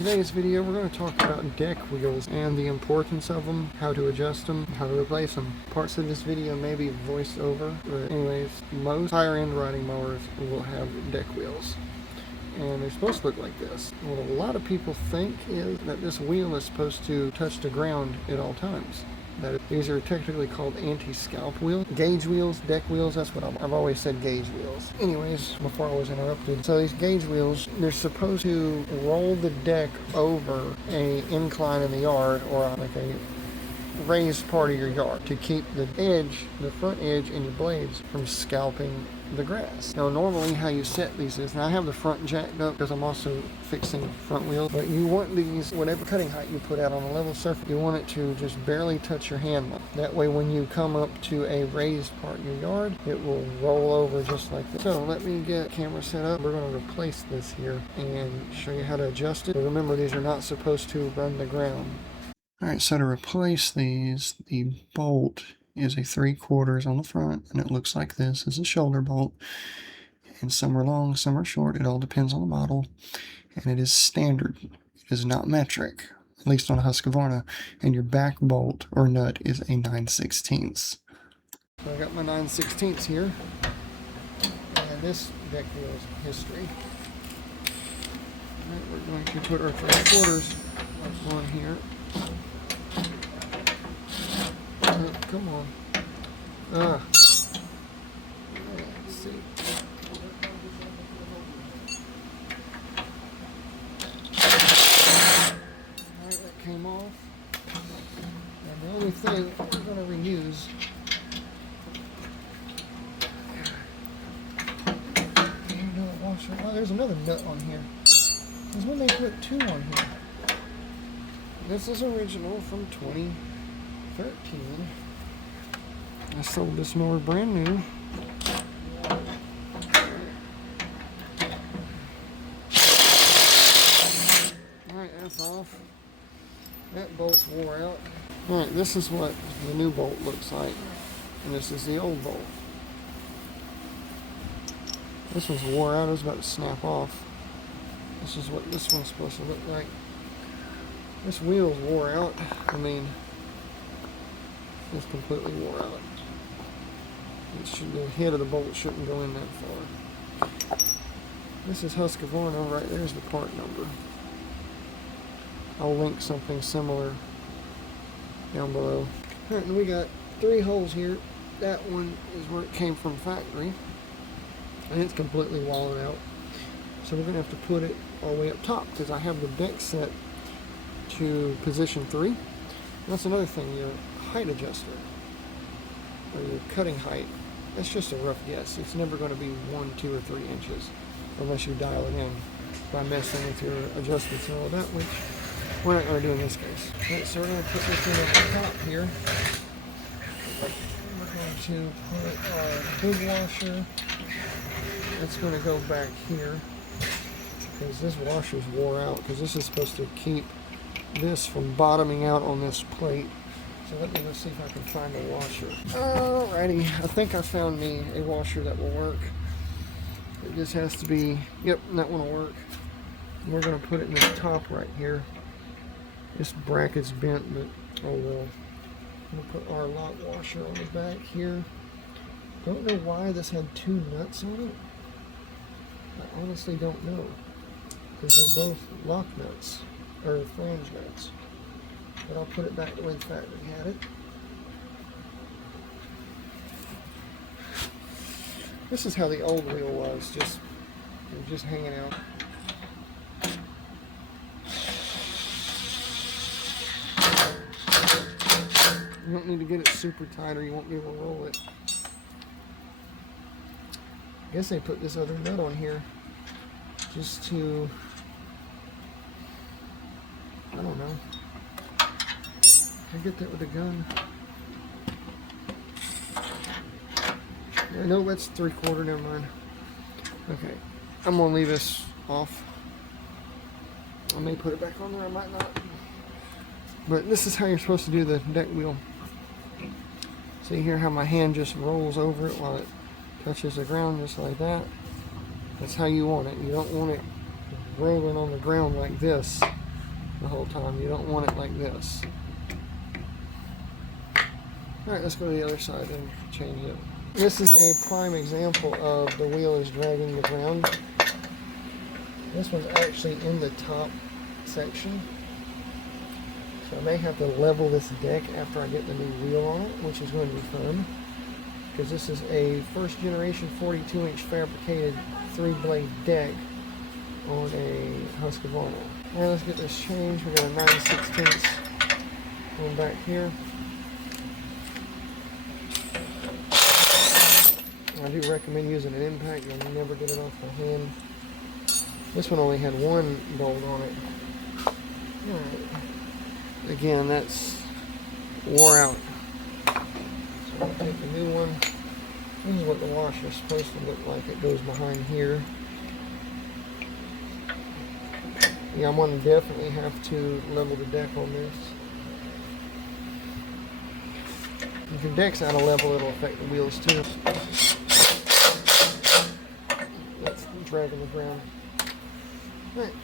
In today's video, we're going to talk about deck wheels and the importance of them, how to adjust them, how to replace them. Parts of this video may be voiced over, but anyways, most higher-end riding mowers will have deck wheels. And they're supposed to look like this. What a lot of people think is that this wheel is supposed to touch the ground at all times. These are technically called anti-scalp wheels. Gauge wheels, deck wheels, that's what I've always said, gauge wheels. Anyways, before I was interrupted. So these gauge wheels, they're supposed to roll the deck over an incline in the yard or like a raised part of your yard to keep the edge, the front edge and your blades from scalping the grass. Now normally how you set these is, now I have the front jacked up because I'm also fixing the front wheel, but you want these, whatever cutting height you put out on a level surface, you want it to just barely touch your hand line. That way when you come up to a raised part of your yard, it will roll over just like this. So let me get the camera set up. We're going to replace this here and show you how to adjust it. But remember, these are not supposed to run the ground. Alright, so to replace these, the bolt is a 3/4 on the front, and it looks like this. It's a shoulder bolt, and some are long, some are short. It all depends on the model, and it is standard. It is not metric, at least on a Husqvarna, and your back bolt or nut is a 9/16. So I got my 9/16 here, and this deck wheel is history. Alright, we're going to put our 3/4 on here. Come on. Let's see. Alright, that came off. And the only thing we're going to reuse washer. Oh, there's another nut on here. Because when they put 2 on here. This is original from 2013. I sold this mower brand new. Alright, that's off. That bolt's wore out. Alright, this is what the new bolt looks like. And this is the old bolt. This one's wore out, it was about to snap off. This is what this one's supposed to look like. This wheel's wore out. I mean, it's completely wore out. The head of the bolt shouldn't go in that far. This is Husqvarna, right there's the part number. I'll link something similar down below. Alright, and we got 3 holes here. That one is where it came from factory. And it's completely walled out. So we're going to have to put it all the way up top because I have the deck set to position 3. And that's another thing, your height adjuster, or your cutting height, that's just a rough guess. It's never going to be 1, 2, or 3 inches unless you dial it in by messing with your adjustments and all of that, which we're not going to do in this case. Alright, so we're going to put this in at the top here. We're going to put our big washer. It's going to go back here because this washer's wore out, because this is supposed to keep this from bottoming out on this plate. So let me go see if I can find a washer. Alrighty, I think I found me a washer that will work. It just has to be, yep, that one will work. And we're going to put it in the top right here. This bracket's bent, but oh well. I'm going to put our lock washer on the back here. Don't know why this had 2 nuts on it. I honestly don't know, because they're both lock nuts, or flange nuts. But I'll put it back the way the factory had it. This is how the old wheel was, just hanging out. You don't need to get it super tight or you won't be able to roll it. I guess they put this other nut on here just to, I don't know. Can I get that with a gun? No, that's 3/4, never mind. Okay, I'm gonna leave this off. I may put it back on there, I might not. But this is how you're supposed to do the deck wheel. See here how my hand just rolls over it while it touches the ground, just like that. That's how you want it. You don't want it rolling on the ground like this. the whole time. You don't want it like this. Alright, let's go to the other side and change it. This is a prime example of the wheel is dragging the ground. This one's actually in the top section. So I may have to level this deck after I get the new wheel on it, which is going to be fun. Because this is a first generation 42-inch fabricated 3-blade deck on a Husqvarna. Alright, let's get this changed. We got a 9/16 going back here. I do recommend using an impact. You'll never get it off the hand. This one only had one bolt on it. Alright. Again, that's wore out. So I'll take a new one. This is what the washer is supposed to look like. It goes behind here. Yeah, I'm going to definitely have to level the deck on this. If your deck's out of level, it'll affect the wheels too. That's dragging the ground. All right.